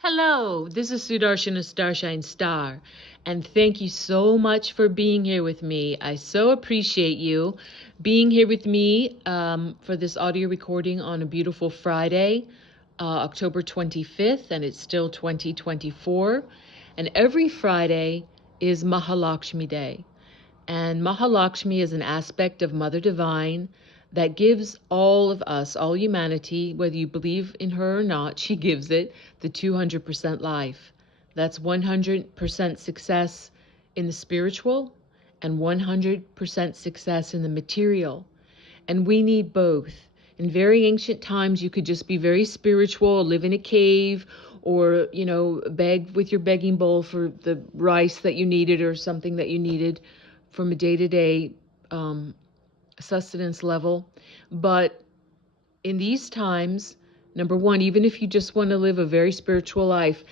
Hello, this is Sudarshana Starshine Star, and thank you so much for being here with me. I so appreciate you being here with me for this audio recording on a beautiful Friday, October 25th, and it's still 2024. And every Friday is Mahalakshmi Day. And Mahalakshmi is an aspect of Mother Divine that gives all of us, all humanity, whether you believe in her or not, she gives it the 200% life. That's 100% success in the spiritual and 100% success in the material. And we need both. In very ancient times, you could just be very spiritual, live in a cave, or, beg with your begging bowl for the rice that you needed or something that you needed from a day-to-day sustenance level. But in these times, number one, even if you just want to live a very spiritual life,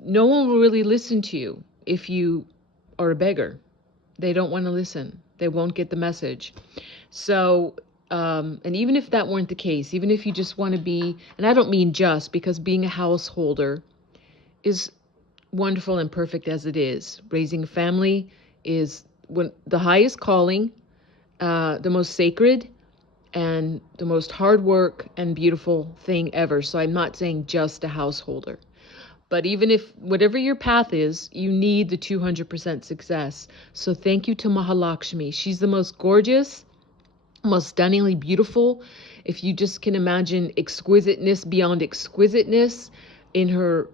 no one will really listen to you if you are a beggar. They don't want to listen. They won't get the message. So, and even if that weren't the case, even if you just want to be, and I don't mean just, because being a householder is wonderful and perfect as it is. Raising a family is the highest calling, the most sacred, and the most hard work and beautiful thing ever. So I'm not saying just a householder. But even if whatever your path is, you need the 200% success. So thank you to Mahalakshmi. She's the most gorgeous, most stunningly beautiful. If you just can imagine exquisiteness beyond exquisiteness in her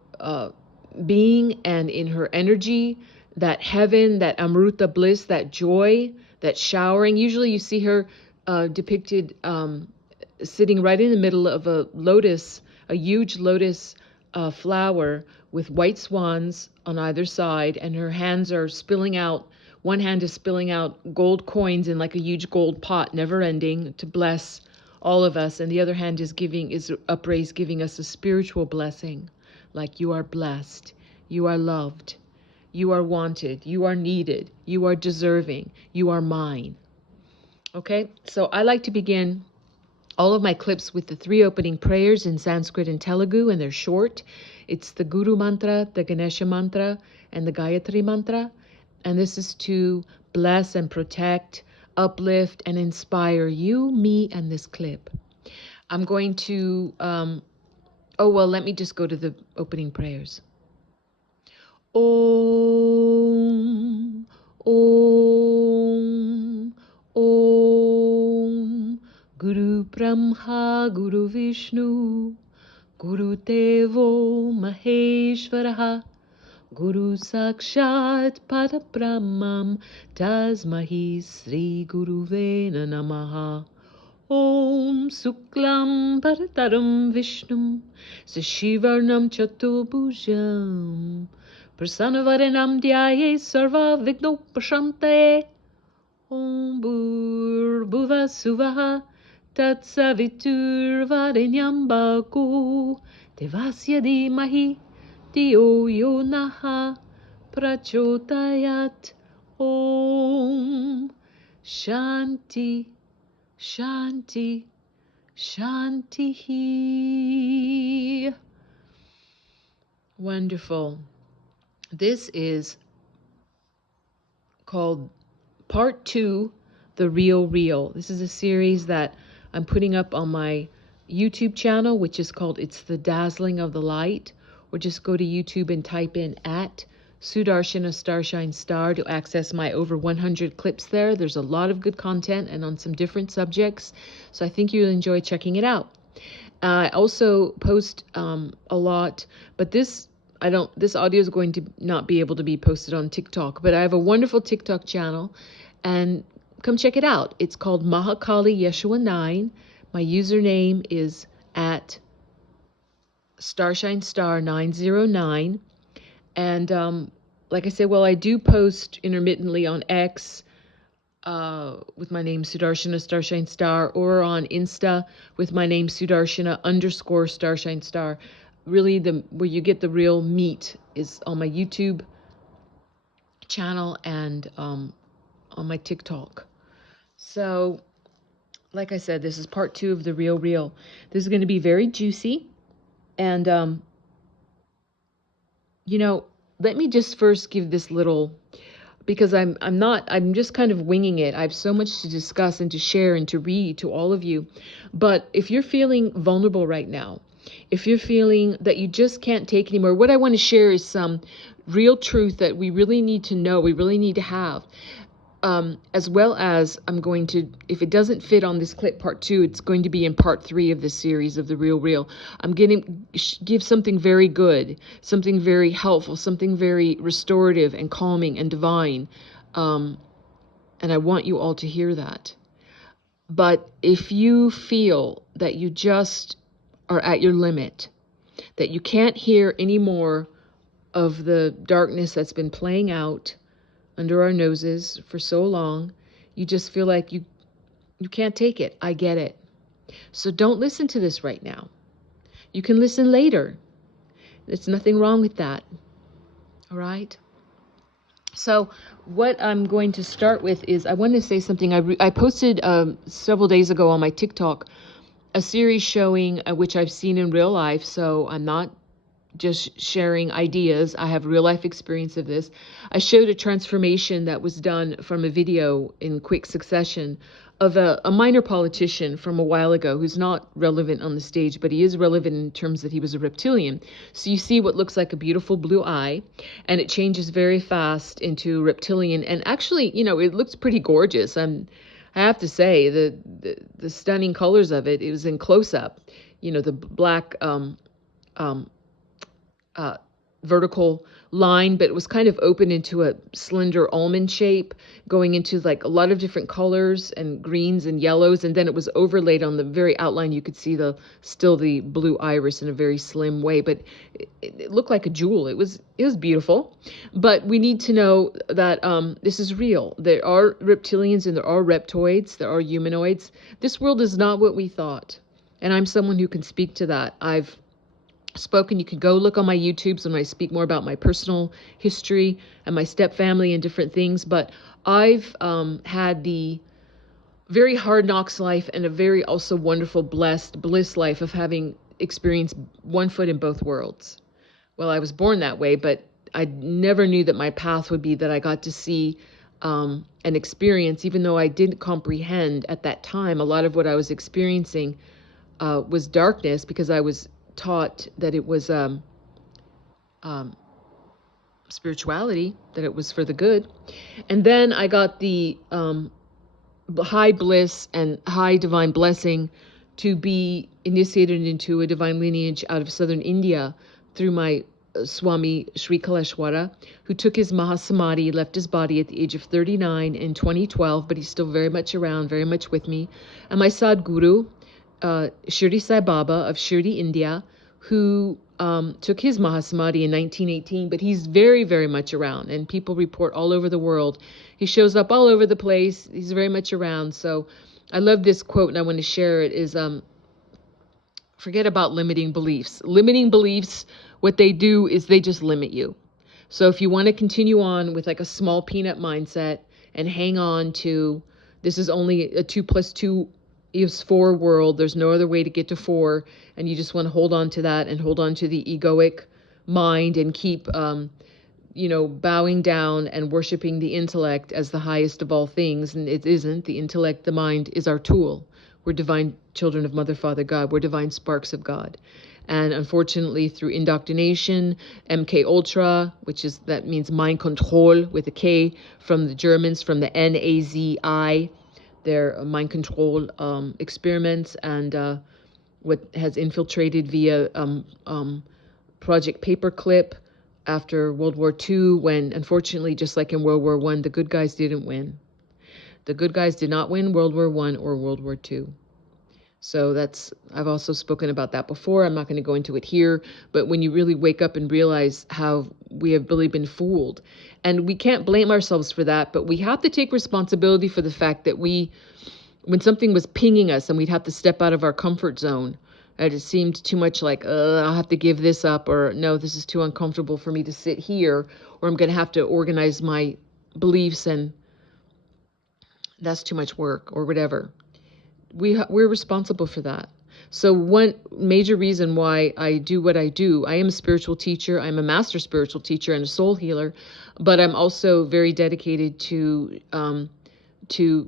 being and in her energy, that heaven, that Amruta bliss, that joy, that showering. Usually you see her depicted sitting right in the middle of a lotus, a huge lotus flower with white swans on either side, and her hands are spilling out. One hand is spilling out gold coins in like a huge gold pot, never ending, to bless all of us, and the other hand is upraised, giving us a spiritual blessing, like you are blessed, you are loved, you are wanted, you are needed, you are deserving, you are mine. Okay, so I like to begin all of my clips with the 3 opening prayers in Sanskrit and Telugu, and they're short. It's the Guru Mantra, the Ganesha Mantra, and the Gayatri Mantra. And this is to bless and protect, uplift, and inspire you, me, and this clip. I'm going to, let me just go to the opening prayers. Om, Om, Om, Guru Brahma, Guru Vishnu, Guru Devo Maheshwaraha, Guru Sakshat Parabrahmam, Tasmahi Sri Guruvena Namaha. Om Suklam Bharataram Vishnum, Sashivarnam Chatubhujam, Prasanavaranam Dhyaye Sarva Vignopashante. Om Bhurbhuva Suvaha Tatsavitur Varenyam Bhago Devasya Dhimahi Dhiyo Yo Naha Prachodayat. Om Shanti Shanti Shanti. Wonderful. This is called Part 2, The Real Real. This is a series that I'm putting up on my YouTube channel, which is called It's the Dazzling of the Light. Or just go to YouTube and type in at Sudarshana Starshine Star to access my over 100 clips there. There's a lot of good content and on some different subjects. So I think you'll enjoy checking it out. I also post a lot, but this audio is going to not be able to be posted on TikTok, but I have a wonderful TikTok channel, and come check it out. It's called Mahakali Yeshua 9. My username is at Starshine Star 909. And like I said, I do post intermittently on X with my name Sudarshana Starshine Star, or on Insta with my name Sudarshana_Starshine Star. Really, where you get the real meat is on my YouTube channel and on my TikTok. So, like I said, this is part 2 of The Real Real. This is going to be very juicy, and You know, let me just first give this little, because I'm just kind of winging it. I have so much to discuss and to share and to read to all of you. But if you're feeling vulnerable right now, if you're feeling that you just can't take anymore, what I want to share is some real truth that we really need to know, we really need to have. As well as I'm going to, if it doesn't fit on this clip part 2, it's going to be in part 3 of this series of The Real Real. I'm going to give something very good, something very helpful, something very restorative and calming and divine. And I want you all to hear that. But if you feel that you just are at your limit, that you can't hear any more of the darkness that's been playing out under our noses for so long, you just feel like you can't take it. I get it. So don't listen to this right now. You can listen later. There's nothing wrong with that. All right? So what I'm going to start with is I want to say something. I posted several days ago on my TikTok a series showing which I've seen in real life, so I'm not just sharing ideas. I have real life experience of this. I showed a transformation that was done from a video in quick succession of a minor politician from a while ago who's not relevant on the stage, but he is relevant in terms that he was a reptilian. So you see what looks like a beautiful blue eye, and it changes very fast into reptilian. And actually, you know, it looks pretty gorgeous. I have to say, the stunning colors of it, it was in close up. You know, the black vertical line, but it was kind of open into a slender almond shape, going into like a lot of different colors and greens and yellows, and then it was overlaid on the very outline. You could see still the blue iris in a very slim way, but it looked like a jewel. It was beautiful. But we need to know that this is real. There are reptilians and there are reptoids, there are humanoids. This world is not what we thought, and I'm someone who can speak to that. I've spoken. You can go look on my YouTubes when I speak more about my personal history and my step family and different things. But I've had the very hard knocks life and a very also wonderful blessed bliss life of having experienced one foot in both worlds. Well, I was born that way, but I never knew that my path would be that I got to see and experience, even though I didn't comprehend at that time a lot of what I was experiencing was darkness, because I was taught that it was spirituality, that it was for the good. And then I got the high bliss and high divine blessing to be initiated into a divine lineage out of southern India through my Swami Sri Kaleshwara, who took his Mahasamadhi, left his body at the age of 39 in 2012, but he's still very much around, very much with me. And my Sadguru, Shirdi Sai Baba of Shirdi, India, who took his Mahasamadhi in 1918, but he's very, very much around, and people report all over the world. He shows up all over the place. He's very much around. So I love this quote, and I want to share it, is forget about limiting beliefs. Limiting beliefs, what they do is they just limit you. So if you want to continue on with like a small peanut mindset and hang on to, this is only a 2 + 2 is 4 world, there's no other way to get to 4, and you just want to hold on to that and hold on to the egoic mind and keep bowing down and worshiping the intellect as the highest of all things. And it isn't. The intellect, the mind, is our tool. We're divine children of Mother, Father, God. We're divine sparks of God. And unfortunately, through indoctrination, MK Ultra, that means mind control with a K, from the Germans, from the NAZI, their mind control experiments, and what has infiltrated via Project Paperclip after World War II, when unfortunately, just like in World War I, the good guys didn't win. The good guys did not win World War I or World War II. So I've also spoken about that before. I'm not going to go into it here, but when you really wake up and realize how we have really been fooled, and we can't blame ourselves for that, but we have to take responsibility for the fact that when something was pinging us and we'd have to step out of our comfort zone, and it seemed too much like, I'll have to give this up, or no, this is too uncomfortable for me to sit here, or I'm going to have to organize my beliefs and that's too much work, or whatever. We're responsible for that. So one major reason why I do what I do, I am a spiritual teacher. I'm a master spiritual teacher and a soul healer, but I'm also very dedicated to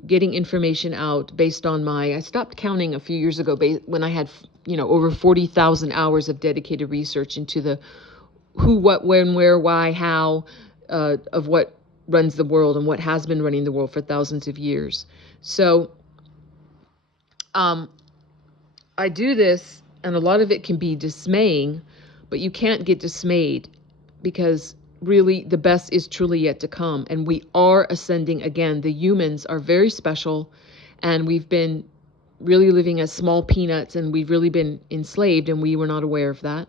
getting information out based on I stopped counting a few years ago when I had, over 40,000 hours of dedicated research into the who, what, when, where, why, how, of what runs the world and what has been running the world for thousands of years. So I do this, and a lot of it can be dismaying, but you can't get dismayed because really the best is truly yet to come. And we are ascending again. The humans are very special, and we've been really living as small peanuts, and we've really been enslaved, and we were not aware of that.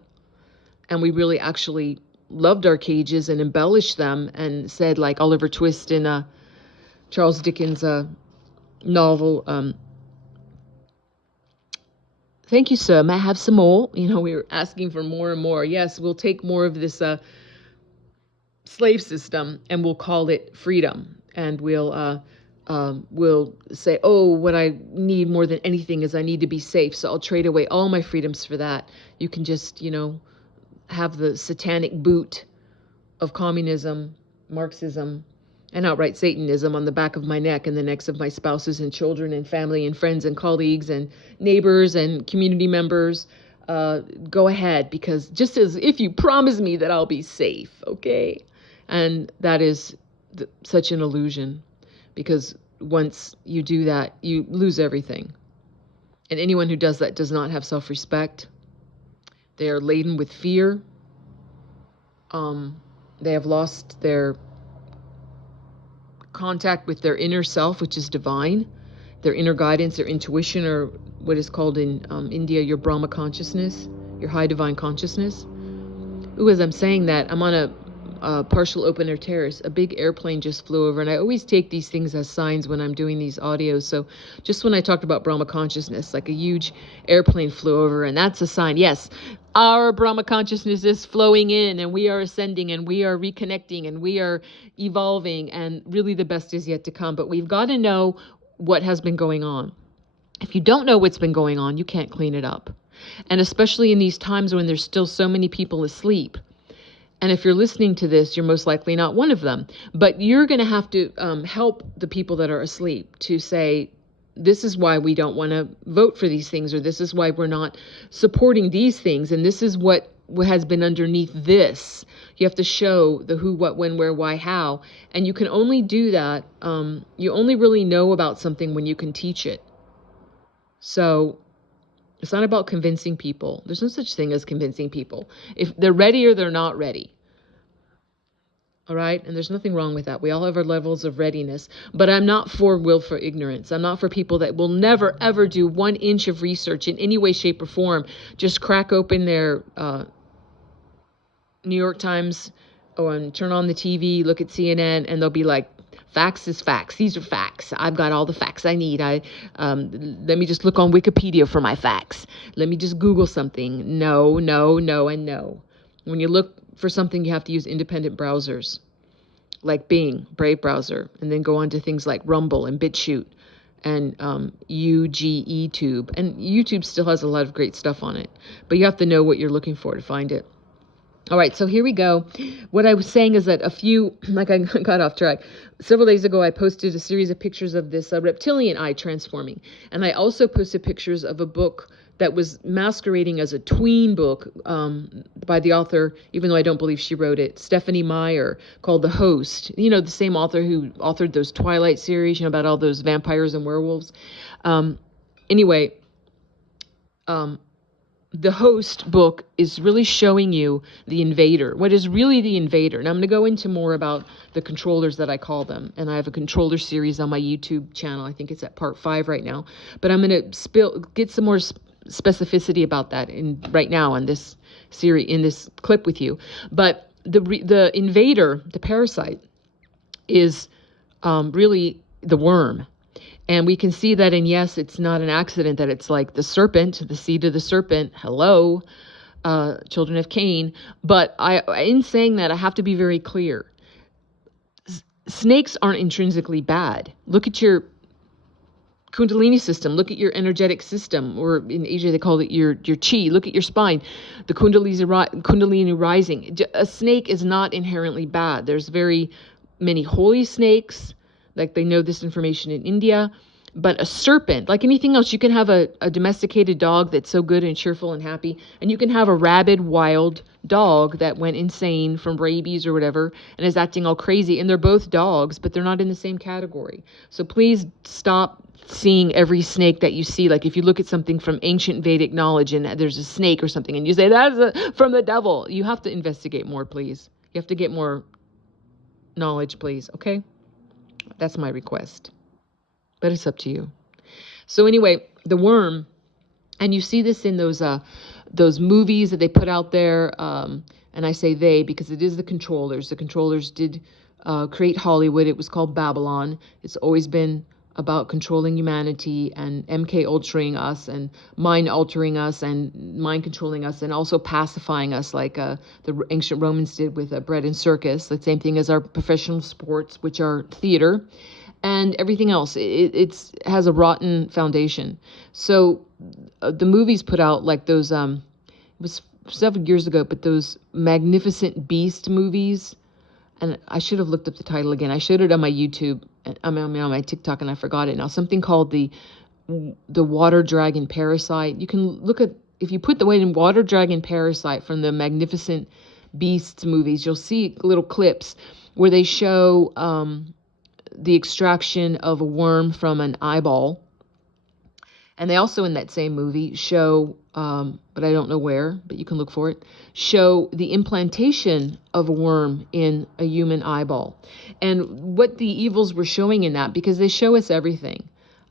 And we really actually loved our cages and embellished them and said, like Oliver Twist in Charles Dickens' novel, thank you, sir. May I have some more? We were asking for more and more. Yes, we'll take more of this slave system and we'll call it freedom. And we'll say, oh, what I need more than anything is I need to be safe. So I'll trade away all my freedoms for that. You can just, have the satanic boot of communism, Marxism, and outright Satanism on the back of my neck and the necks of my spouses and children and family and friends and colleagues and neighbors and community members. Go ahead, because just as if you promise me that I'll be safe, okay? And that is such an illusion, because once you do that, you lose everything. And anyone who does that does not have self-respect. They are laden with fear. They have lost their contact with their inner self, which is divine, their inner guidance, their intuition, or what is called in India, your Brahma consciousness, your high divine consciousness. Ooh, as I'm saying that, I'm on a partial open air terrace. A big airplane just flew over, and I always take these things as signs when I'm doing these audios. So just when I talked about Brahma consciousness, like a huge airplane flew over, and that's a sign. Yes, our Brahma consciousness is flowing in, and we are ascending, and we are reconnecting, and we are evolving, and really the best is yet to come. But we've got to know what has been going on. If you don't know what's been going on, you can't clean it up. And especially in these times when there's still so many people asleep. And if you're listening to this, you're most likely not one of them. But you're going to have to help the people that are asleep to say, this is why we don't want to vote for these things, or this is why we're not supporting these things, and this is what has been underneath this. You have to show the who, what, when, where, why, how. And you can only do that, you only really know about something when you can teach it. So it's not about convincing people. There's no such thing as convincing people. If they're ready or they're not ready. All right? And there's nothing wrong with that. We all have our levels of readiness. But I'm not for willful ignorance. I'm not for people that will never, ever do 1 inch of research in any way, shape, or form. Just crack open their New York Times and turn on the TV, look at CNN, and they'll be like, facts is facts. These are facts. I've got all the facts I need. Let me just look on Wikipedia for my facts. Let me just Google something. No, no, no, and no. When you look for something, you have to use independent browsers like Bing, Brave browser, and then go on to things like Rumble and BitChute and UGETube. And YouTube still has a lot of great stuff on it, but you have to know what you're looking for to find it. All right, so here we go. What I was saying is that I got off track. Several days ago, I posted a series of pictures of this reptilian eye transforming. And I also posted pictures of a book that was masquerading as a tween book by the author, even though I don't believe she wrote it, Stephanie Meyer, called The Host. The same author who authored those Twilight series, about all those vampires and werewolves. The Host book is really showing you the invader, what is really the invader. And I'm going to go into more about the controllers that I call them. And I have a controller series on my YouTube channel. I think it's at part 5 right now. But I'm going to get some more specificity about that right now in this series, in this clip with you. But the invader, the parasite, is really the worm. And we can see that, and yes, it's not an accident that it's like the serpent, the seed of the serpent. Hello, children of Cain. But in saying that, I have to be very clear. Snakes aren't intrinsically bad. Look at your Kundalini system. Look at your energetic system, or in Asia they call it your chi. Look at your spine, the Kundalini rising. A snake is not inherently bad. There's very many holy snakes, like they know this information in India. But a serpent, like anything else, you can have a domesticated dog that's so good and cheerful and happy, and you can have a rabid, wild dog that went insane from rabies or whatever and is acting all crazy. And they're both dogs, but they're not in the same category. So please stop seeing every snake that you see. Like if you look at something from ancient Vedic knowledge and there's a snake or something and you say that's from the devil, you have to investigate more, please. You have to get more knowledge, please. Okay? That's my request. But it's up to you. So anyway, the worm, and you see this in those movies that they put out there, and I say they because it is the controllers. The controllers did create Hollywood. It was called Babylon. It's always been about controlling humanity and MK Ultraing us and mind altering us and mind controlling us and also pacifying us like the ancient Romans did with bread and circus. The same thing as our professional sports, which are theater. And everything else, it has a rotten foundation. So the movies put out like those, it was several years ago, but those Magnificent Beast movies, and I should have looked up the title again. I showed it on my YouTube, on my TikTok, and I forgot it now. Something called the Water Dragon Parasite. You can look at, if you put the word in Water Dragon Parasite from the Magnificent Beasts movies, you'll see little clips where they show the extraction of a worm from an eyeball. And they also, in that same movie, show, but I don't know where, but you can look for it, show the implantation of a worm in a human eyeball. And what the evils were showing in that, because they show us everything.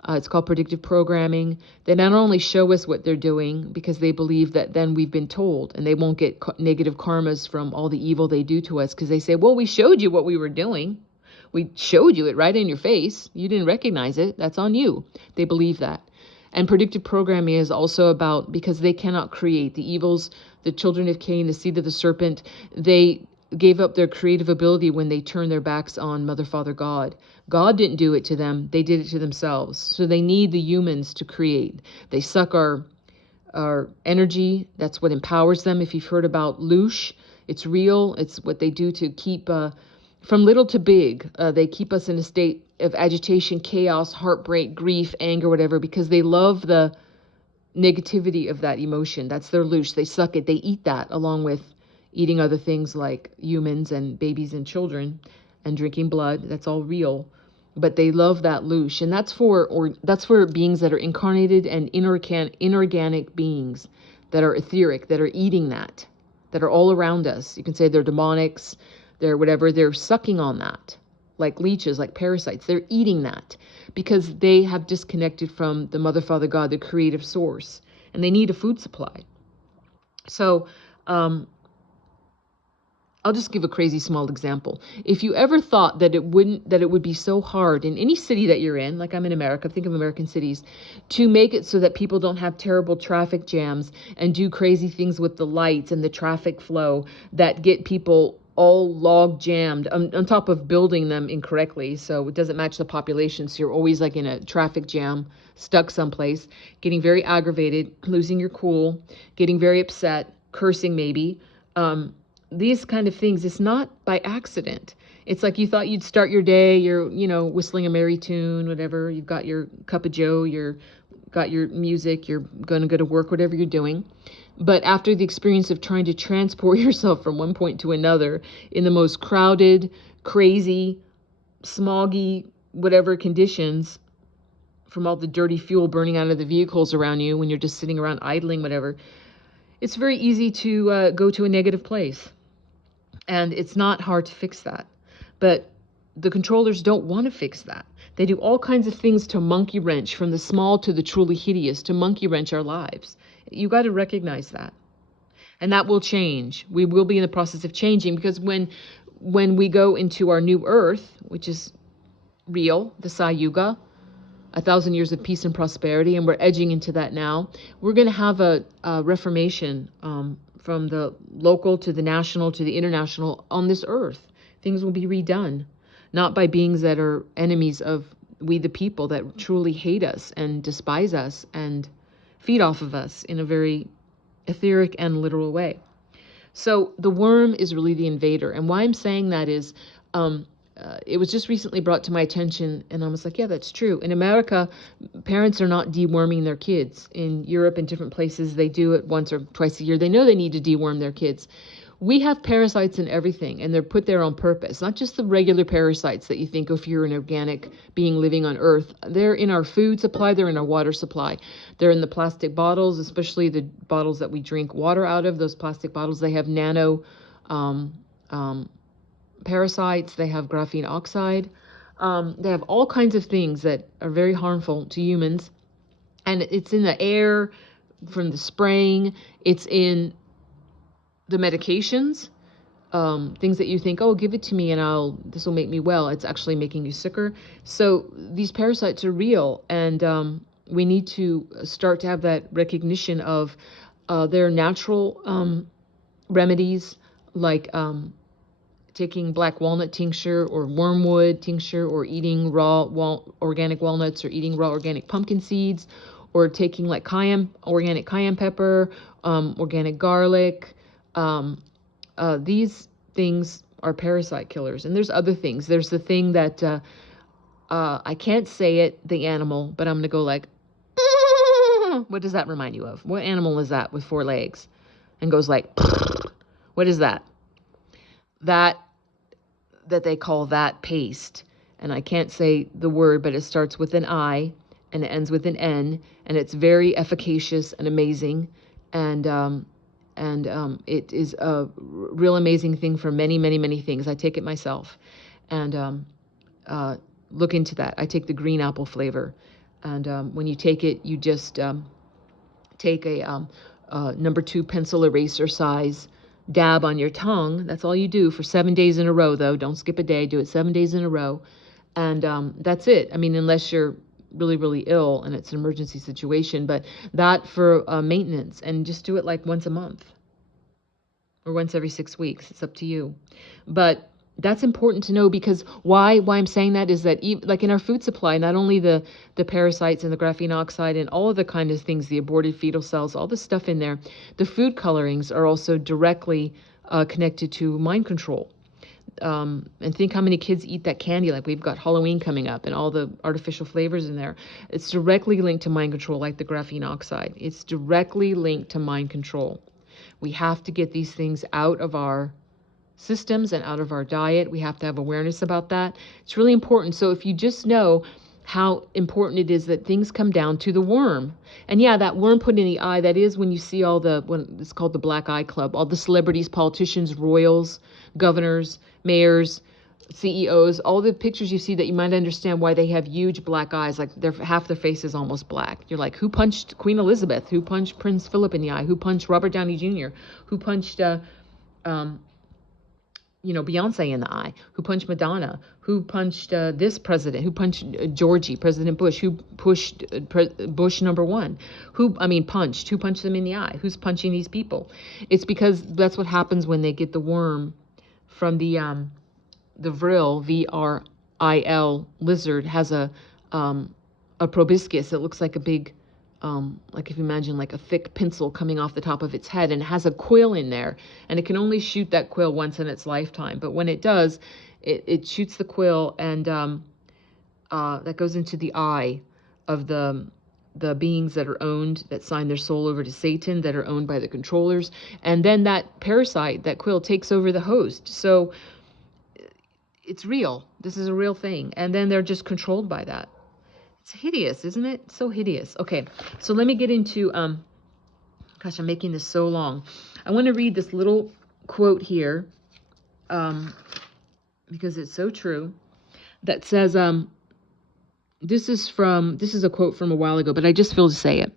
It's called predictive programming. They not only show us what they're doing because they believe that then we've been told and they won't get negative karmas from all the evil they do to us, because they say, well, we showed you what we were doing. We showed you it right in your face. You didn't recognize it. That's on you. They believe that. And predictive programming is also about, because they cannot create the evils, the children of Cain, the seed of the serpent, they gave up their creative ability when they turned their backs on Mother, Father, God. God didn't do it to them. They did it to themselves. So they need the humans to create. They suck our energy. That's what empowers them. If you've heard about Loosh, it's real. It's what they do to keep... from little to big, they keep us in a state of agitation, chaos, heartbreak, grief, anger, whatever, because they love the negativity of that emotion. That's their loosh. They suck it. They eat that along with eating other things like humans and babies and children and drinking blood. That's all real. But they love that loosh. And that's for beings that are incarnated and inorganic beings that are etheric, that are eating that are all around us. You can say they're demonics, they're whatever, they're sucking on that, like leeches, like parasites. They're eating that because they have disconnected from the Mother, Father, God, the creative source, and they need a food supply. So I'll just give a crazy small example. If you ever thought that it would be so hard in any city that you're in, like I'm in America, think of American cities, to make it so that people don't have terrible traffic jams and do crazy things with the lights and the traffic flow that get people all log jammed on top of building them incorrectly, so it doesn't match the population, so you're always like in a traffic jam, stuck someplace, getting very aggravated, losing your cool, getting very upset, cursing maybe, these kind of things. It's not by accident. It's like you thought you'd start your day, you're whistling a merry tune, whatever, you've got your cup of joe, you're got your music, you're going to go to work, whatever you're doing. But after the experience of trying to transport yourself from one point to another in the most crowded, crazy, smoggy, whatever conditions, from all the dirty fuel burning out of the vehicles around you when you're just sitting around idling, whatever, it's very easy to go to a negative place. And it's not hard to fix that. But the controllers don't want to fix that. They do all kinds of things to monkey wrench, from the small to the truly hideous, to monkey wrench our lives. You got to recognize that. And that will change. We will be in the process of changing, because when we go into our new earth, which is real, the Sai Yuga, 1,000 years of peace and prosperity, and we're edging into that now, we're going to have a reformation from the local to the national to the international on this earth. Things will be redone, not by beings that are enemies of we the people that truly hate us and despise us and feed off of us in a very etheric and literal way. So the worm is really the invader. And why I'm saying that is, it was just recently brought to my attention, and I was like, yeah, that's true. In America, parents are not deworming their kids. In Europe and different places, they do it once or twice a year. They know they need to deworm their kids. We have parasites in everything, and they're put there on purpose. Not just the regular parasites that you think if you're an organic being living on Earth. They're in our food supply. They're in our water supply. They're in the plastic bottles, especially the bottles that we drink water out of. Those plastic bottles, they have nano parasites. They have graphene oxide. They have all kinds of things that are very harmful to humans. And it's in the air from the spraying. It's in the medications, things that you think, oh, give it to me and this will make me well. It's actually making you sicker. So these parasites are real, and we need to start to have that recognition of their natural remedies, like taking black walnut tincture or wormwood tincture, or eating raw organic walnuts, or eating raw organic pumpkin seeds, or taking like organic cayenne pepper, organic garlic. These things are parasite killers. And there's other things. There's the thing that I can't say it, the animal, but I'm going to go like, what does that remind you of? What animal is that with 4 legs and goes like, what is that? That they call that paste. And I can't say the word, but it starts with an I and it ends with an N, and it's very efficacious and amazing. And it is a real amazing thing for many, many, many things. I take it myself, and look into that. I take the green apple flavor, and when you take it, you just take a number 2 pencil eraser size dab on your tongue. That's all you do for 7 days in a row, though. Don't skip a day. Do it 7 days in a row, and that's it. I mean, unless you're really, really ill and it's an emergency situation, but that for maintenance, and just do it like once a month or once every 6 weeks. It's up to you. But that's important to know, because why I'm saying that is that like in our food supply, not only the parasites and the graphene oxide and all of the kind of things, the aborted fetal cells, all the stuff in there, the food colorings are also directly connected to mind control. And think how many kids eat that candy. Like we've got Halloween coming up and all the artificial flavors in there. It's directly linked to mind control, like the graphene oxide. It's directly linked to mind control. We have to get these things out of our systems and out of our diet. We have to have awareness about that. It's really important. So if you just know how important it is that things come down to the worm. And yeah, that worm put in the eye, that is when you see when it's called the Black Eye Club, all the celebrities, politicians, royals, governors, mayors, CEOs, all the pictures you see that you might understand why they have huge black eyes, like half their face is almost black. You're like, who punched Queen Elizabeth? Who punched Prince Philip in the eye? Who punched Robert Downey Jr.? Who punched Beyonce in the eye? Who punched Madonna? Who punched this president? Who punched Georgie, President Bush? Who pushed Bush #1? Who punched them in the eye? Who's punching these people? It's because that's what happens when they get the worm from the vril, VRIL lizard. Has a proboscis. It looks like a big, like if you imagine like a thick pencil coming off the top of its head, and it has a quill in there, and it can only shoot that quill once in its lifetime. But when it does, it shoots the quill, and that goes into the eye of the beings that sign their soul over to Satan, that are owned by the controllers. And then that parasite, that quill, takes over the host. So it's real. This is a real thing. And then they're just controlled by that. It's hideous, isn't it? So hideous. Okay, so let me get into, gosh, I'm making this so long. I want to read this little quote here, because it's so true, that says, this is a quote from a while ago, but I just feel to say it.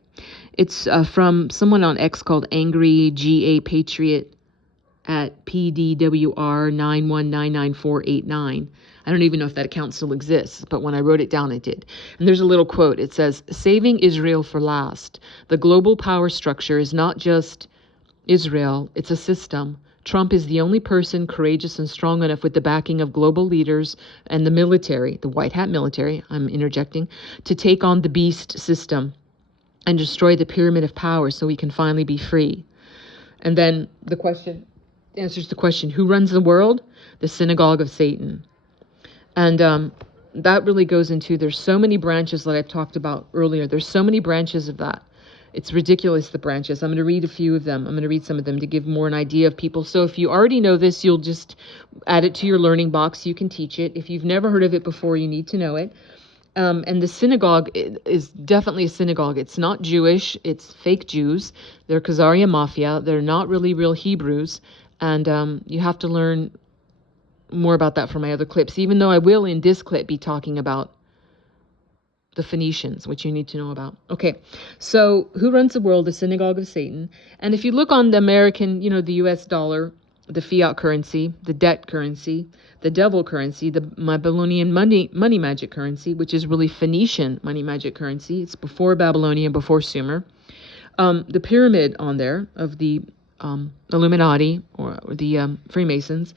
It's from someone on X called Angry GA Patriot at PDWR9199489. I don't even know if that account still exists, but when I wrote it down, it did. And there's a little quote. It says, "Saving Israel for last. The global power structure is not just Israel, it's a system. Trump is the only person courageous and strong enough with the backing of global leaders and the military, the white hat military, I'm interjecting, to take on the beast system and destroy the pyramid of power so we can finally be free. And then the question answers the question, who runs the world? The synagogue of Satan. And that really goes into, there's so many branches that I've talked about earlier. There's so many branches of that. It's ridiculous, the branches. I'm going to read a few of them. I'm going to read some of them to give more an idea of people. So if you already know this, you'll just add it to your learning box. You can teach it. If you've never heard of it before, you need to know it. And the synagogue is definitely a synagogue. It's not Jewish. It's fake Jews. They're Khazaria Mafia. They're not really real Hebrews. And you have to learn more about that from my other clips, even though I will in this clip be talking about the Phoenicians, which you need to know about. Okay, so who runs the world? The synagogue of Satan. And if you look on the American, the US dollar, the fiat currency, the debt currency, the devil currency, the Babylonian money magic currency, which is really Phoenician money magic currency. It's before Babylonian, before Sumer. The pyramid on there of the Illuminati or the Freemasons.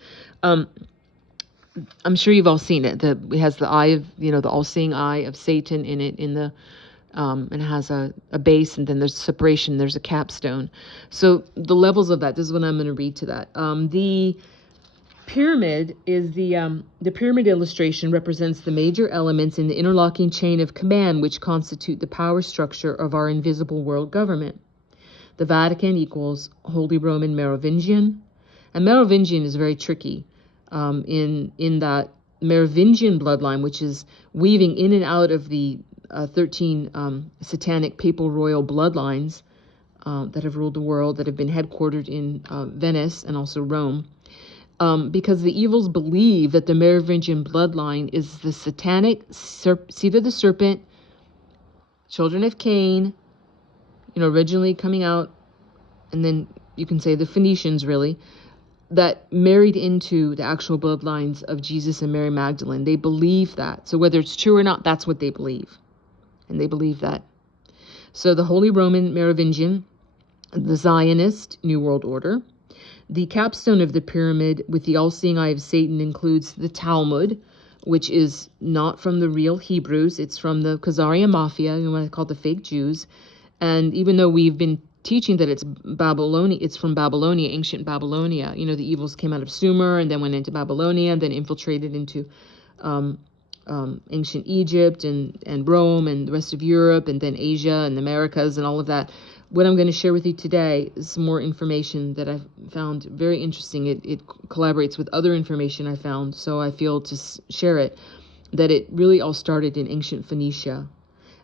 I'm sure you've all seen it. It has the eye of, the all-seeing eye of Satan in it, and it has a base, and then there's separation, there's a capstone. So the levels of that, this is what I'm going to read to that. The pyramid is the pyramid illustration represents the major elements in the interlocking chain of command which constitute the power structure of our invisible world government. The Vatican equals Holy Roman Merovingian, and Merovingian is very tricky. In that Merovingian bloodline, which is weaving in and out of the 13 satanic papal royal bloodlines that have ruled the world, that have been headquartered in Venice and also Rome, because the evils believe that the Merovingian bloodline is the satanic seed of the serpent, children of Cain, originally coming out, and then you can say the Phoenicians really, that married into the actual bloodlines of Jesus and Mary Magdalene. They believe that. So whether it's true or not, that's what they believe. And they believe that. So the Holy Roman Merovingian, the Zionist New World Order. The capstone of the pyramid with the all-seeing eye of Satan includes the Talmud, which is not from the real Hebrews. It's from the Khazaria Mafia, what I call the fake Jews. And even though we've been teaching that it's Babylonia, it's from Babylonia, ancient Babylonia. The evils came out of Sumer and then went into Babylonia and then infiltrated into ancient Egypt and Rome and the rest of Europe and then Asia and the Americas and all of that. What I'm going to share with you today is some more information that I've found very interesting. It collaborates with other information I found, so I feel to share it, that it really all started in ancient Phoenicia.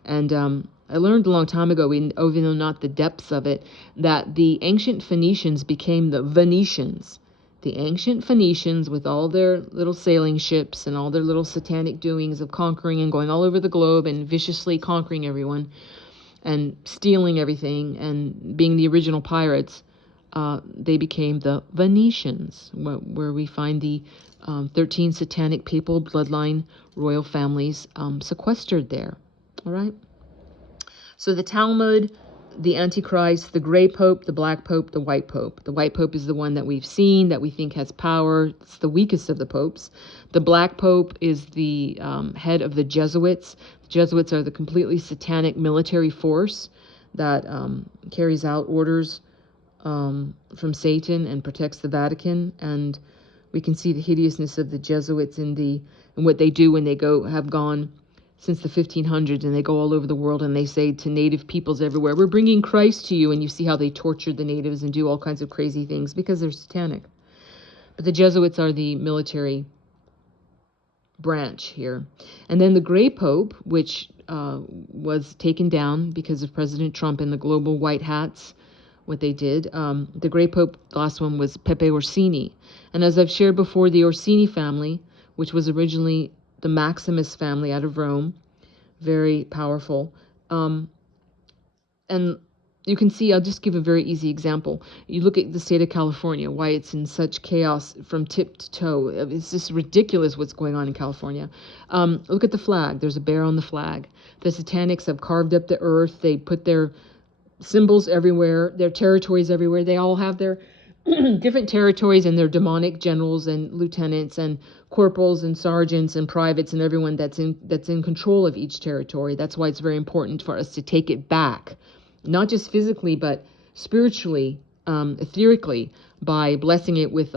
And I learned a long time ago, even though not the depths of it, that the ancient Phoenicians became the Venetians. The ancient Phoenicians, with all their little sailing ships and all their little satanic doings of conquering and going all over the globe and viciously conquering everyone and stealing everything and being the original pirates, they became the Venetians, where we find the 13 satanic papal bloodline royal families sequestered there. All right? So the Talmud, the Antichrist, the gray pope, the black pope, the white pope. The white pope is the one that we've seen, that we think has power. It's the weakest of the popes. The black pope is the head of the Jesuits. The Jesuits are the completely satanic military force that carries out orders from Satan and protects the Vatican. And we can see the hideousness of the Jesuits in what they do when they have gone since the 1500s, and they go all over the world and they say to native peoples everywhere, we're bringing Christ to you, and you see how they torture the natives and do all kinds of crazy things because they're satanic. But the Jesuits are the military branch here. And then the Gray Pope, which was taken down because of President Trump and the global white hats, what they did. The Gray Pope, the last one, was Pepe Orsini. And as I've shared before, the Orsini family, which was originally the Maximus family out of Rome, very powerful. And you can see, I'll just give a very easy example. You look at the state of California, why it's in such chaos from tip to toe. It's just ridiculous what's going on in California. Look at the flag. There's a bear on the flag. The Satanics have carved up the earth. They put their symbols everywhere, their territories everywhere. They all have their different territories and their demonic generals and lieutenants and corporals and sergeants and privates and everyone that's in control of each territory. That's why it's very important for us to take it back, not just physically but spiritually, etherically, by blessing it with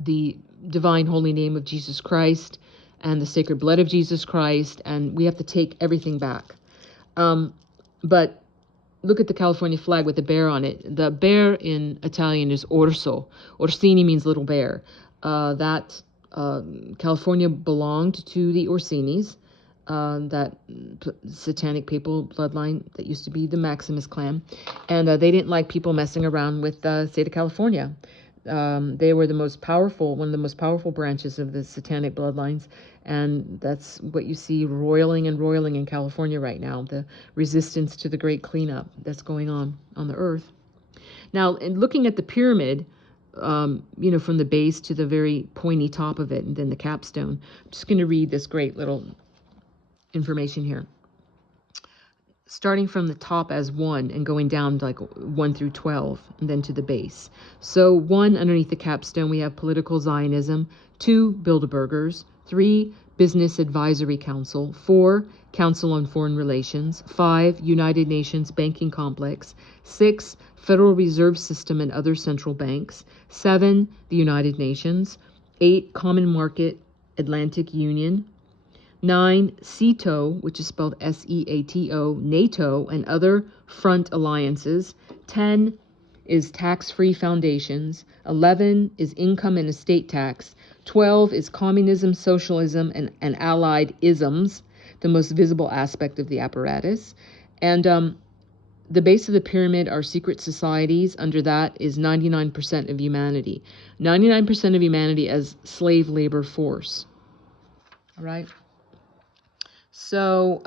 the divine holy name of Jesus Christ and the sacred blood of Jesus Christ, and we have to take everything back. But look at the California flag with the bear on it. The bear in Italian is orso. Orsini means little bear. California belonged to the Orsinis, that satanic papal bloodline that used to be the Maximus clan. And they didn't like people messing around with the state of California. They were one of the most powerful branches of the satanic bloodlines, and that's what you see roiling in California right now, the resistance to the great cleanup that's going on the earth. Now, in looking at the pyramid, from the base to the very pointy top of it, and then the capstone, I'm just going to read this great little information here. Starting from the top as 1 and going down like 1 through 12 and then to the base. So 1, underneath the capstone, we have political Zionism. 2, Bilderbergers. 3, Business Advisory Council. 4, Council on Foreign Relations. 5, United Nations Banking Complex. 6, Federal Reserve System and other central banks. 7, the United Nations. 8, Common Market Atlantic Union. 9, SEATO, which is spelled SEATO, NATO, and other front alliances. 10 is tax-free foundations. 11 is income and estate tax. 12 is communism, socialism, and allied isms, the most visible aspect of the apparatus. And the base of the pyramid are secret societies. Under that is 99% of humanity. 99% of humanity as slave labor force. All right? So,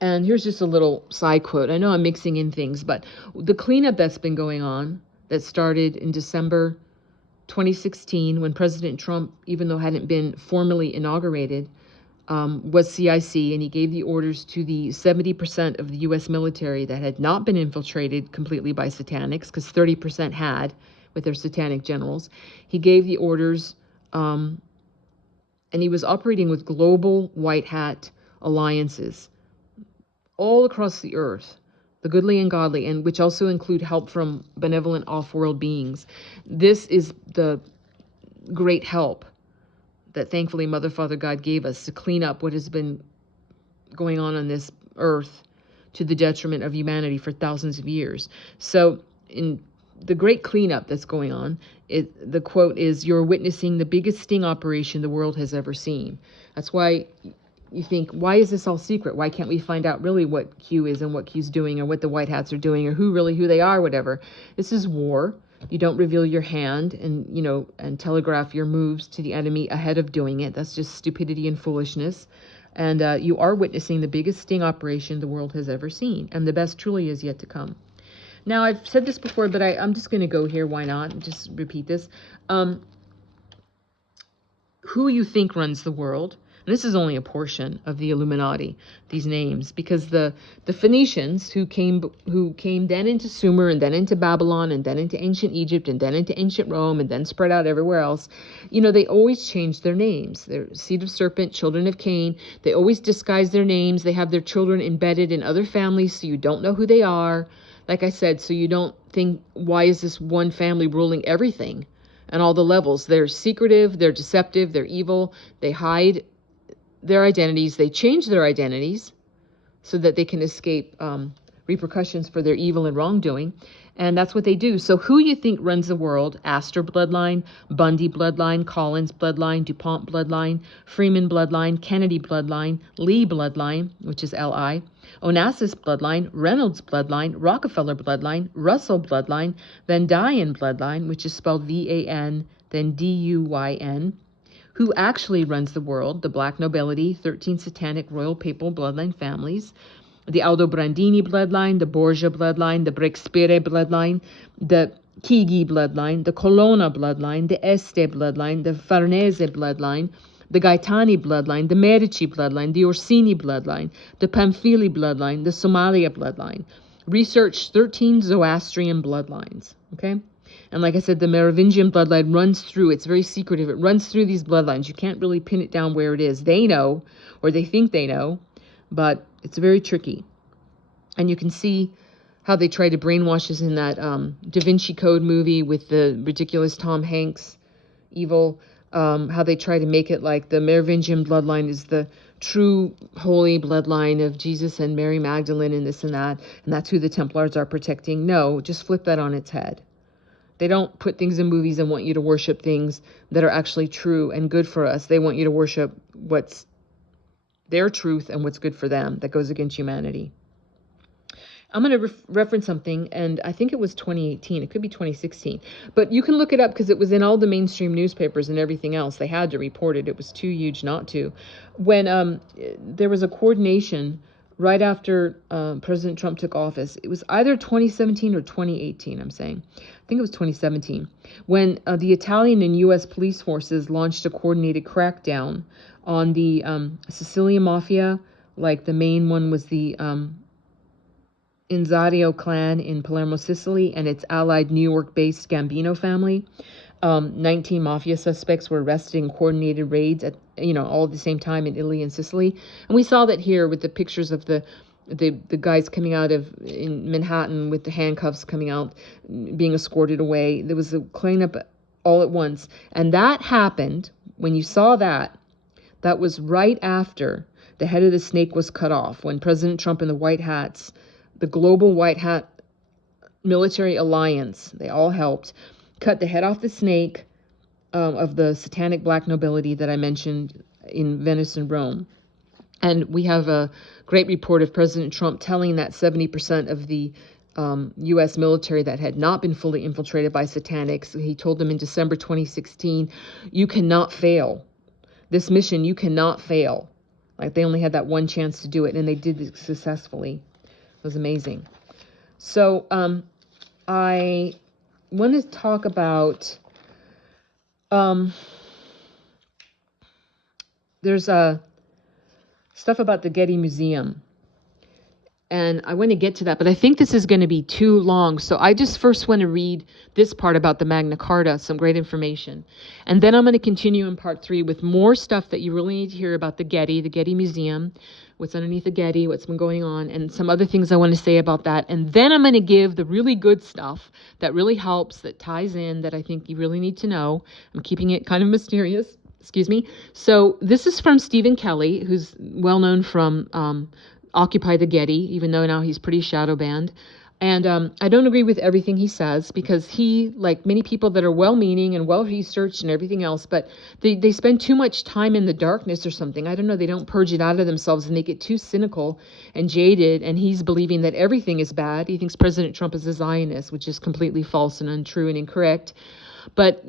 and here's just a little side quote. I know I'm mixing in things, but the cleanup that's been going on, that started in December 2016, when President Trump, even though hadn't been formally inaugurated, was CIC, and he gave the orders to the 70% of the U.S. military that had not been infiltrated completely by satanics, because 30% had with their satanic generals. He gave the orders, and he was operating with global white hat alliances all across the earth, the goodly and godly, and which also include help from benevolent off-world beings. This is the great help that thankfully Mother, Father, God gave us to clean up what has been going on this earth to the detriment of humanity for thousands of years. So in the great cleanup that's going on, the quote is, "You're witnessing the biggest sting operation the world has ever seen." That's why you think, why is this all secret? Why can't we find out really what Q is and what Q's doing, or what the white hats are doing, or who they are, whatever. This is war. You don't reveal your hand and telegraph your moves to the enemy ahead of doing it. That's just stupidity and foolishness. And you are witnessing the biggest sting operation the world has ever seen, and the best truly is yet to come. Now, I've said this before, but I'm just going to go here. Why not? Just repeat this. Who you think runs the world, and this is only a portion of the Illuminati, these names, because the Phoenicians who came then into Sumer, and then into Babylon, and then into ancient Egypt, and then into ancient Rome, and then spread out everywhere else, they always change their names. They're seed of serpent, children of Cain. They always disguise their names. They have their children embedded in other families, so you don't know who they are. Like I said, so you don't think, why is this one family ruling everything and all the levels? They're secretive, they're deceptive, they're evil, they hide their identities, they change their identities so that they can escape repercussions for their evil and wrongdoing. And that's what they do. So who you think runs the world? Astor bloodline, Bundy bloodline, Collins bloodline, DuPont bloodline, Freeman bloodline, Kennedy bloodline, Lee bloodline, which is L-I, Onassis bloodline, Reynolds bloodline, Rockefeller bloodline, Russell bloodline, Van Dyne bloodline, which is spelled V-A-N, then D-U-Y-N. Who actually runs the world? The Black Nobility, 13 satanic royal papal bloodline families, the Aldobrandini bloodline, the Borgia bloodline, the Breakspere bloodline, the Chigi bloodline, the Colonna bloodline, the Este bloodline, the Farnese bloodline, the Gaetani bloodline, the Medici bloodline, the Orsini bloodline, the Pamphili bloodline, the Somalia bloodline, researched 13 Zoroastrian bloodlines, okay? And like I said, the Merovingian bloodline runs through, it's very secretive, it runs through these bloodlines. You can't really pin it down where it is. They know, or they think they know, but it's very tricky. And you can see how they try to brainwash us in that Da Vinci Code movie with the ridiculous Tom Hanks evil, how they try to make it like the Merovingian bloodline is the true holy bloodline of Jesus and Mary Magdalene and this and that's who the Templars are protecting. No, just flip that on its head. They don't put things in movies and want you to worship things that are actually true and good for us. They want you to worship what's their truth and what's good for them that goes against humanity. I'm going to reference something, and I think it was 2018. It could be 2016. But you can look it up because it was in all the mainstream newspapers and everything else. They had to report it. It was too huge not to. When there was a coordination right after President Trump took office, it was either 2017 or 2018, I'm saying. I think it was 2017, when the Italian and U.S. police forces launched a coordinated crackdown on the Sicilian mafia. Like the main one was the Inzario clan in Palermo, Sicily, and its allied New York-based Gambino family. 19 mafia suspects were arrested in coordinated raids at, all at the same time in Italy and Sicily. And we saw that here with the pictures of the guys coming out in Manhattan with the handcuffs coming out, being escorted away. There was a cleanup all at once. And that happened, when you saw that, that was right after the head of the snake was cut off, when President Trump and the White Hats, the global White Hat military alliance, they all helped, cut the head off the snake of the satanic black nobility that I mentioned in Venice and Rome. And we have a great report of President Trump telling that 70% of the U.S. military that had not been fully infiltrated by satanics, he told them in December 2016, you cannot fail. This mission, you cannot fail. Like, they only had that one chance to do it, and they did it successfully. It was amazing. So I want to talk about, there's stuff about the Getty Museum. And I want to get to that, but I think this is going to be too long. So I just first want to read this part about the Magna Carta, some great information. And then I'm going to continue in part 3 with more stuff that you really need to hear about the Getty Museum, what's underneath the Getty, what's been going on, and some other things I want to say about that. And then I'm going to give the really good stuff that really helps, that ties in, that I think you really need to know. I'm keeping it kind of mysterious. Excuse me. So this is from Stephen Kelly, who's well known from Occupy the Getty, even though now he's pretty shadow banned. And I don't agree with everything he says, because he, like many people that are well-meaning and well-researched and everything else, but they spend too much time in the darkness or something. I don't know, they don't purge it out of themselves, and they get too cynical and jaded, and he's believing that everything is bad. He thinks President Trump is a Zionist, which is completely false and untrue and incorrect. But,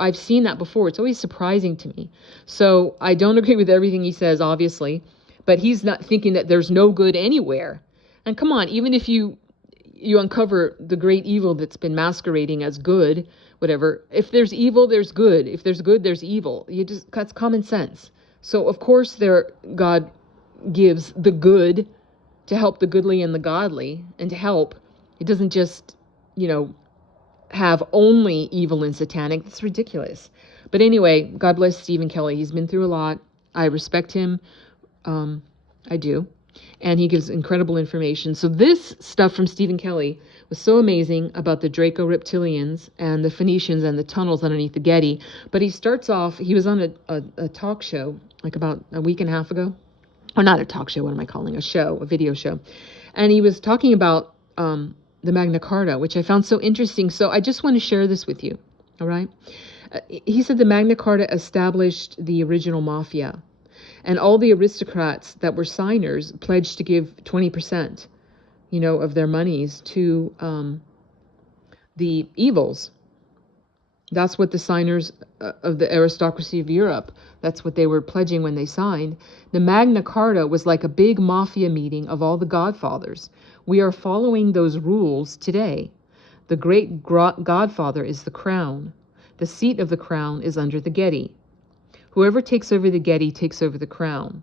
I've seen that before. It's always surprising to me. So I don't agree with everything he says, obviously. But he's not thinking that there's no good anywhere. And come on, even if you uncover the great evil that's been masquerading as good, whatever, if there's evil, there's good. If there's good, there's evil. That's common sense. So, of course, God gives the good to help the goodly and the godly, and to help. It doesn't just, have only evil and satanic. That's ridiculous. But anyway, God bless Stephen Kelly. He's been through a lot. I respect him. I do. And he gives incredible information. So this stuff from Stephen Kelly was so amazing about the Draco reptilians and the Phoenicians and the tunnels underneath the Getty. But he starts off, he was on a talk show like about a week and a half ago. Or not a talk show, what am I calling? A video show. And he was talking about the Magna Carta, which I found so interesting. So I just want to share this with you. All right. He said the Magna Carta established the original mafia. And all the aristocrats that were signers pledged to give 20%, of their monies to the evils. That's what the signers of the aristocracy of Europe, that's what they were pledging when they signed. The Magna Carta was like a big mafia meeting of all the godfathers. We are following those rules today. The great godfather is the crown. The seat of the crown is under the Getty. Whoever takes over the Getty takes over the crown.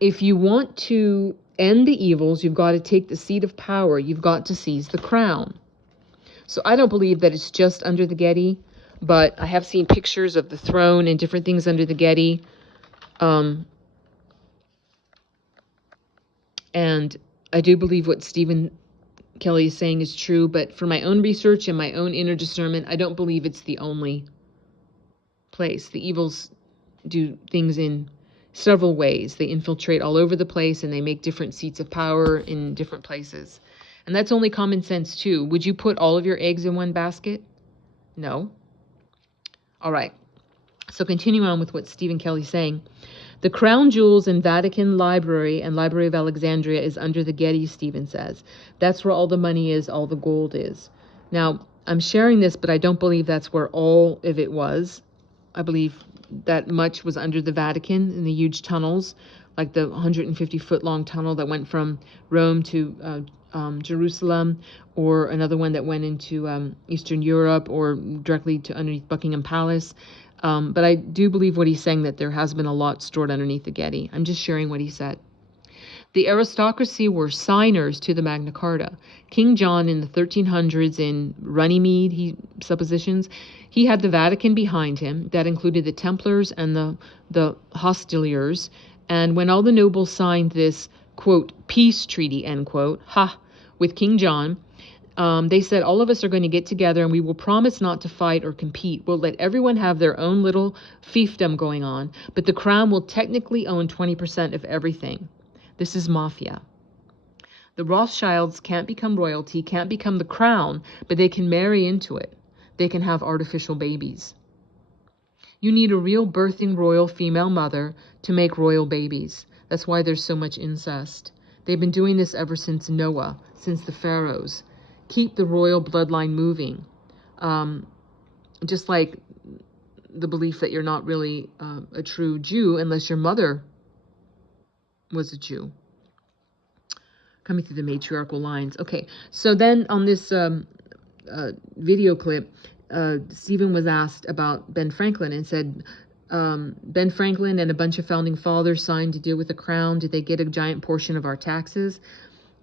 if you want to end the evils, you've got to take the seat of power. You've got to seize the crown. So I don't believe that it's just under the Getty, but I have seen pictures of the throne and different things under the Getty. And I do believe what Stephen Kelly is saying is true, but for my own research and my own inner discernment, I don't believe it's the only place. The evils do things in several ways. They infiltrate all over the place, and they make different seats of power in different places. And that's only common sense too. Would you put all of your eggs in one basket? No. All right. So continuing on with what Stephen Kelly's saying. The crown jewels in Vatican Library and Library of Alexandria is under the Getty, Stephen says. That's where all the money is, all the gold is. Now, I'm sharing this, but I don't believe that's where all of it was. I believe that much was under the Vatican in the huge tunnels, like the 150-foot long tunnel that went from Rome to Jerusalem, or another one that went into Eastern Europe or directly to underneath Buckingham Palace. But I do believe what he's saying, that there has been a lot stored underneath the Getty. I'm just sharing what he said. The aristocracy were signers to the Magna Carta. King John in the 1300s in Runnymede, suppositions, he had the Vatican behind him. That included the Templars and the Hostiles. And when all the nobles signed this, quote, peace treaty, end quote, with King John, they said, all of us are going to get together and we will promise not to fight or compete. We'll let everyone have their own little fiefdom going on, but the crown will technically own 20% of everything. This is mafia. The Rothschilds can't become royalty, can't become the crown, but they can marry into it. They can have artificial babies. You need a real birthing royal female mother to make royal babies. That's why there's so much incest. They've been doing this ever since Noah, since the pharaohs. Keep the royal bloodline moving. Just like the belief that you're not really a true Jew unless your mother was a Jew. Coming through the matriarchal lines. Okay, so then on this video clip, Stephen was asked about Ben Franklin and said, Ben Franklin and a bunch of founding fathers signed to deal with the crown. Did they get a giant portion of our taxes?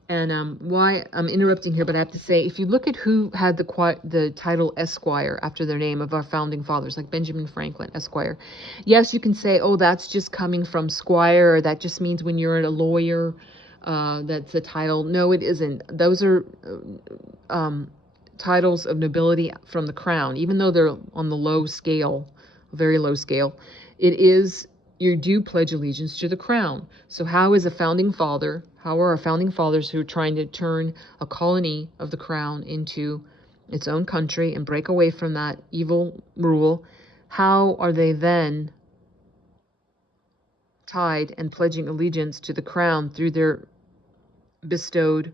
And why I'm interrupting here, but I have to say, if you look at who had the title Esquire after their name of our founding fathers, like Benjamin Franklin, Esquire. Yes, you can say, oh, that's just coming from squire, or that just means when you're a lawyer, that's a title. No, it isn't. Those are titles of nobility from the crown, even though they're on the low scale, very low scale. It is, you do pledge allegiance to the crown. So how is a founding father, how are our founding fathers who are trying to turn a colony of the crown into its own country and break away from that evil rule, how are they then tied and pledging allegiance to the crown through their bestowed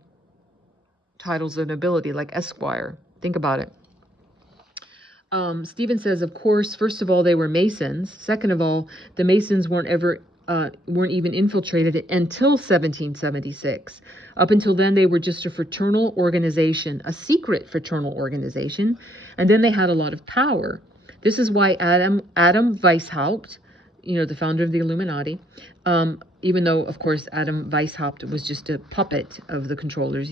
titles of nobility, like Esquire? Think about it. Stephen says, of course, first of all, they were Masons. Second of all, the Masons weren't even infiltrated until 1776. Up until then, they were just a fraternal organization, a secret fraternal organization, and then they had a lot of power. This is why Adam Weishaupt, the founder of the Illuminati, even though, of course, Adam Weishaupt was just a puppet of the controllers.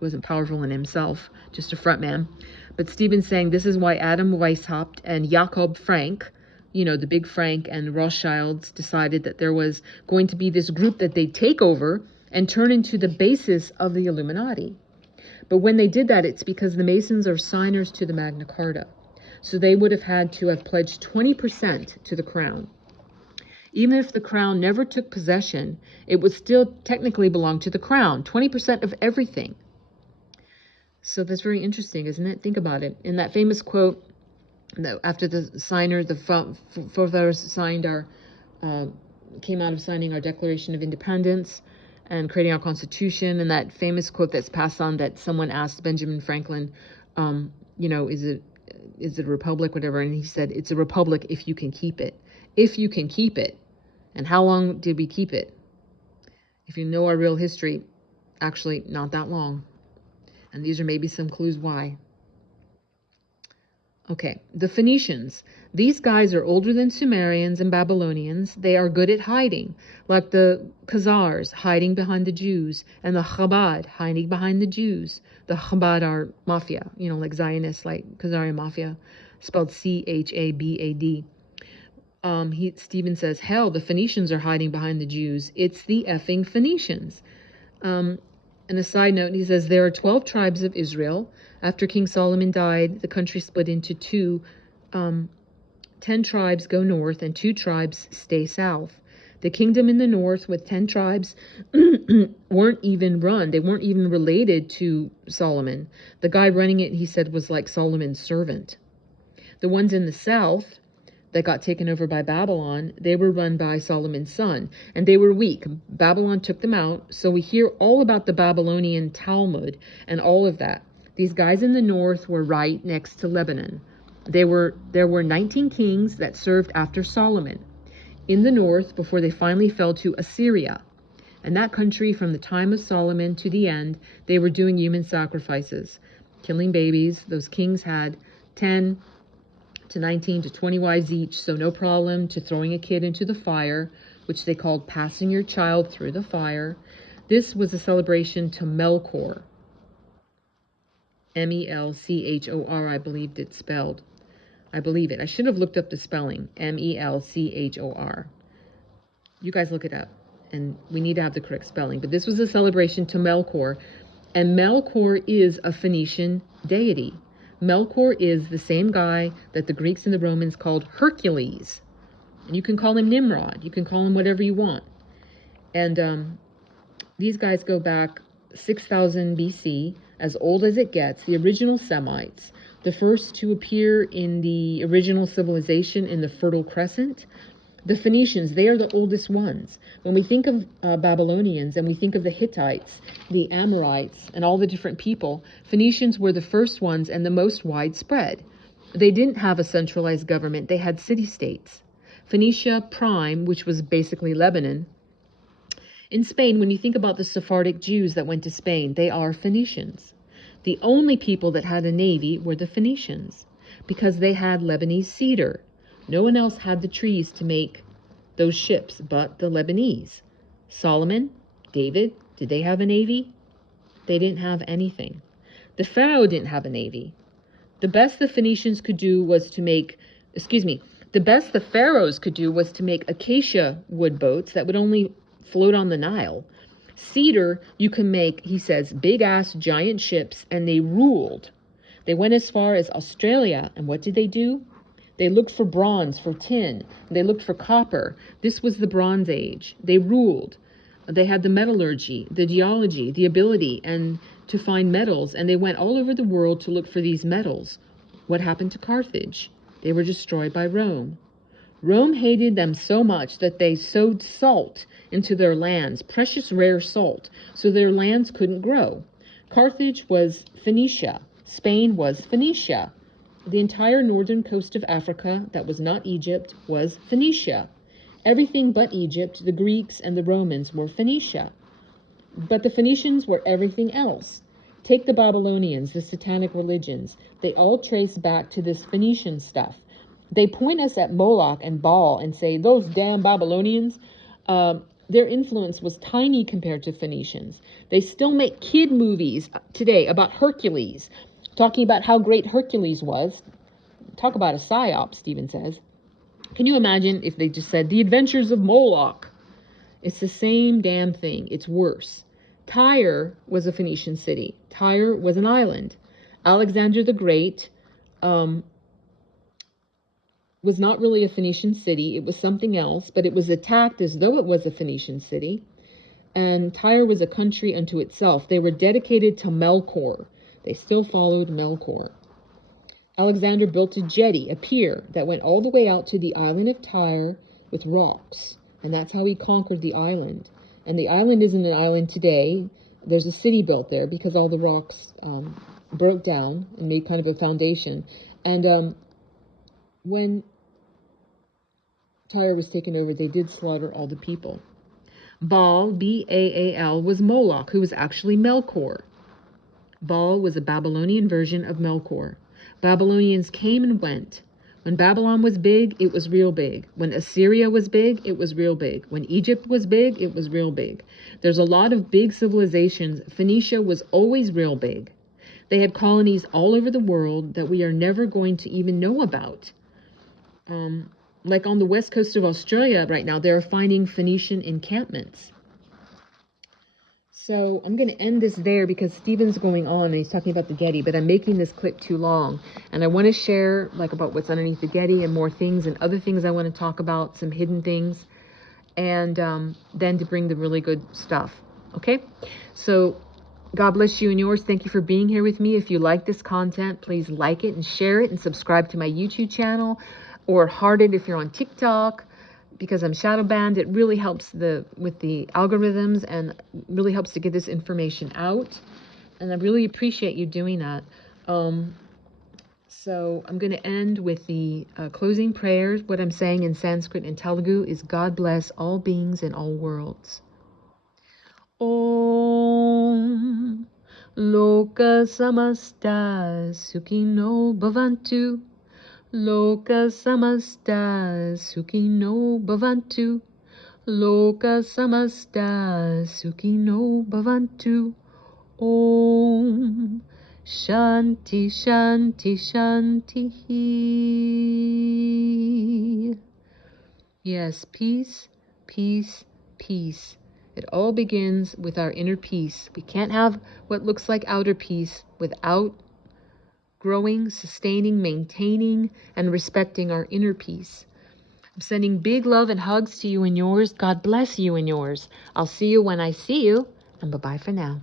Wasn't powerful in himself, just a front man. But Stephen's saying this is why Adam Weishaupt and Jakob Frank, the big Frank and Rothschilds, decided that there was going to be this group that they'd take over and turn into the basis of the Illuminati. But when they did that, it's because the Masons are signers to the Magna Carta. So they would have had to have pledged 20% to the crown. Even if the crown never took possession, it would still technically belong to the crown, 20% of everything. So that's very interesting, isn't it? Think about it. In that famous quote, after the forefathers signed came out of signing our Declaration of Independence and creating our Constitution, and that famous quote that's passed on that someone asked Benjamin Franklin, is it a republic, whatever, and he said, it's a republic if you can keep it. If you can keep it. And how long did we keep it? If you know our real history, actually not that long. And these are maybe some clues why. Okay, the Phoenicians. These guys are older than Sumerians and Babylonians. They are good at hiding, like the Khazars hiding behind the Jews, and the Chabad hiding behind the Jews. The Chabad are mafia, like Zionists, like Khazarian mafia, spelled Chabad. Stephen says, hell, the Phoenicians are hiding behind the Jews. It's the effing Phoenicians. And a side note, he says, there are 12 tribes of Israel. After King Solomon died, the country split into two. 10 tribes go north and 2 tribes stay south. The kingdom in the north with 10 tribes weren't even run. They weren't even related to Solomon. The guy running it, he said, was like Solomon's servant. The ones in the south that got taken over by Babylon, they were run by Solomon's son, and they were weak. Babylon took them out, so we hear all about the Babylonian Talmud and all of that. These guys in the north were right next to Lebanon. There were 19 kings that served after Solomon in the north before they finally fell to Assyria. And that country, from the time of Solomon to the end, they were doing human sacrifices, killing babies. Those kings had 10 to 19 to 20 wives each, so no problem to throwing a kid into the fire, which they called passing your child through the fire. This was a celebration to Melkor. Melchor, I believed it's spelled. I believe it. I should have looked up the spelling. Melchor. You guys look it up, and we need to have the correct spelling. But this was a celebration to Melkor, and Melkor is a Phoenician deity. Melkor is the same guy that the Greeks and the Romans called Hercules. And you can call him Nimrod. You can call him whatever you want. And these guys go back 6,000 BC, as old as it gets, the original Semites, the first to appear in the original civilization in the Fertile Crescent. The Phoenicians, they are the oldest ones. When we think of Babylonians and we think of the Hittites, the Amorites, and all the different people, Phoenicians were the first ones and the most widespread. They didn't have a centralized government. They had city-states. Phoenicia Prime, which was basically Lebanon. In Spain, when you think about the Sephardic Jews that went to Spain, they are Phoenicians. The only people that had a navy were the Phoenicians because they had Lebanese cedar. No one else had the trees to make those ships but the Lebanese. Solomon, David, did they have a navy? They didn't have anything. The Pharaoh didn't have a navy. The best the Phoenicians could do was to make, the best the pharaohs could do was to make acacia wood boats that would only float on the Nile. Cedar, you can make, he says, big-ass giant ships, and they ruled. They went as far as Australia, and what did they do? They looked for bronze, for tin. They looked for copper. This was the Bronze Age. They ruled. They had the metallurgy, the geology, the ability, and to find metals, and they went all over the world to look for these metals. What happened to Carthage? They were destroyed by Rome. Rome hated them so much that they sowed salt into their lands, precious rare salt, so their lands couldn't grow. Carthage was Phoenicia. Spain was Phoenicia. The entire northern coast of Africa that was not Egypt was Phoenicia. Everything but Egypt, the Greeks and the Romans were Phoenicia. But the Phoenicians were everything else. Take the Babylonians, the satanic religions. They all trace back to this Phoenician stuff. They point us at Moloch and Baal and say, those damn Babylonians, their influence was tiny compared to Phoenicians. They still make kid movies today about Hercules, talking about how great Hercules was. Talk about a psyop, Stephen says. Can you imagine if they just said, the adventures of Moloch? It's the same damn thing. It's worse. Tyre was a Phoenician city. Tyre was an island. Alexander the Great was not really a Phoenician city. It was something else, but it was attacked as though it was a Phoenician city. And Tyre was a country unto itself. They were dedicated to Melkor. They still followed Melkor. Alexander built a jetty, a pier, that went all the way out to the island of Tyre with rocks. And that's how he conquered the island. And the island isn't an island today. There's a city built there because all the rocks broke down and made kind of a foundation. And when Tyre was taken over, they did slaughter all the people. Baal, B-A-A-L, was Moloch, who was actually Melkor. Baal was a Babylonian version of Melkor. Babylonians came and went. When Babylon was big, it was real big. When Assyria was big, it was real big. When Egypt was big, it was real big. There's a lot of big civilizations. Phoenicia was always real big. They had colonies all over the world that we are never going to even know about. Like on the west coast of Australia right now, they're finding Phoenician encampments. So I'm going to end this there because Stephen's going on and he's talking about the Getty, but I'm making this clip too long. And I want to share like about what's underneath the Getty and more things and other things I want to talk about, some hidden things, and then to bring the really good stuff. Okay? So God bless you and yours. Thank you for being here with me. If you like this content, please like it and share it and subscribe to my YouTube channel or heart it if you're on TikTok. Because I'm shadow banned, it really helps with the algorithms and really helps to get this information out. And I really appreciate you doing that. So I'm going to end with the closing prayers. What I'm saying in Sanskrit and Telugu is God bless all beings in all worlds. Om Loka Samasta Sukhino Bhavantu. Loka samasta sukhino bhavantu. Loka samasta sukhino bhavantu. Om Shanti Shanti Shanti. Yes, peace, peace, peace. It all begins with our inner peace. We can't have what looks like outer peace without growing, sustaining, maintaining, and respecting our inner peace. I'm sending big love and hugs to you and yours. God bless you and yours. I'll see you when I see you, and bye-bye for now.